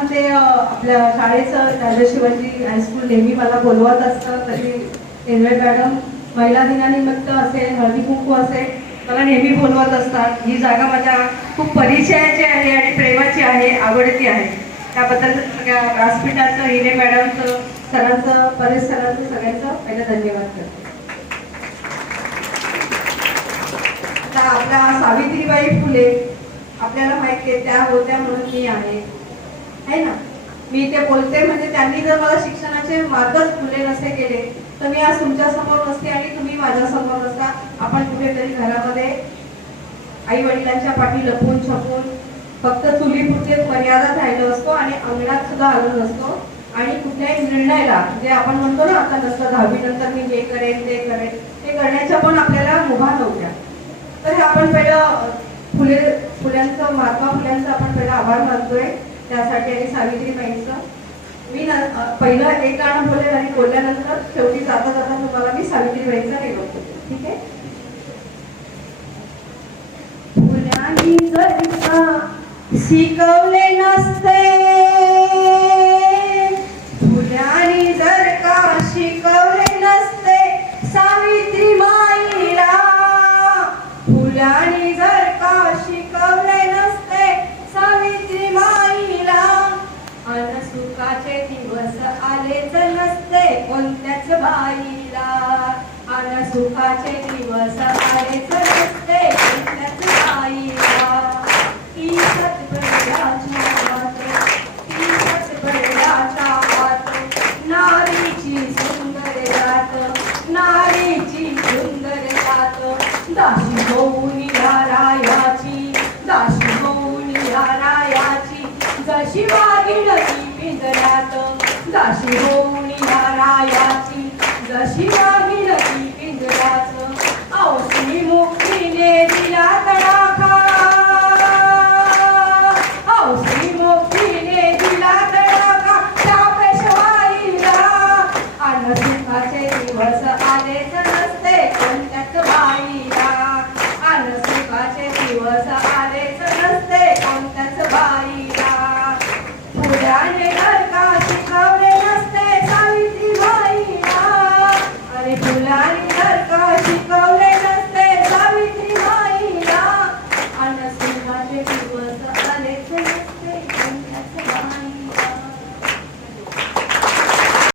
पण ते आपल्या शाळेचं राजा शिवाजी हायस्कूल नेहमी मला बोलवत असतं. तरी इंद्रे मॅडम महिला दिनानिमित्त असेल, हळदी कुंकू असेल, मला नेहमी बोलवत असतात. ही जागा माझ्या खूप परिचयाची आहे आणि प्रेमाची आहे, आवडती आहे. त्याबद्दल सगळ्या व्यासपीठाचं, हिरे मॅडमचं, सरांचं, परेश सरांचं, सगळ्यांचं पहिलं धन्यवाद करते. आता आपल्या सावित्रीबाई फुले आपल्याला माहिती आहे, त्या होत्या म्हणून मी आहे ना. मी इथे बोलते म्हणजे त्यांनी जर मला शिक्षणाचे मार्गच खुले नसते केले तर मी आज तुमच्या समोर नसते आणि तुम्ही माझ्या समोर नसता. आपण कुठेतरी घरामध्ये आई वडिलांच्या पाठी लपून छपून फक्त चुलीपुरते मर्यादा राहिलो असतो आणि अंगणात सुद्धा आलो नसतो. आणि कुठल्याही निर्णयाला जे आपण म्हणतो ना आता नसतं 10वी नंतर मी हे करेन ते करेन, ते करण्याच्या पण आपल्याला मुभा नव्हत्या. तर आपण पहिलं फुल्यांचं, महात्मा फुल्यांचं आपण पहिला आभार मानतोय त्यासाठी आणि सावित्रीबाईंचं. मी पहिलं एक गाणं बोलेल आणि बोलल्यानंतर शेवटी जाता जाता तुम्हाला मी सावित्रीबाईंचा निरोप देते. ठीक आहे. फुल्यांनी जर का शिकवले नसते, फुल्यांनी जर का शिकवले नसते सावित्रीबाईला, फुल्यांनी जर का शिकवले नसते सावित्रीबाईला, अनसुखाचे दिवस आलेच नसते कोणत्याच बाईला, अनसुखाचे दिवस आलेच नसते कोणत्याच बाईला. ईशत बळाच्या हात, ईशत बळाच्या हात, नारीची सुंदर जात, नारीची सुंदर जात, दाशी होऊन या रायाची, दाशी होऊन या रायाची, जशी वाघीण ती पिंजऱ्यात, दाशी होऊन या रायाची, जशी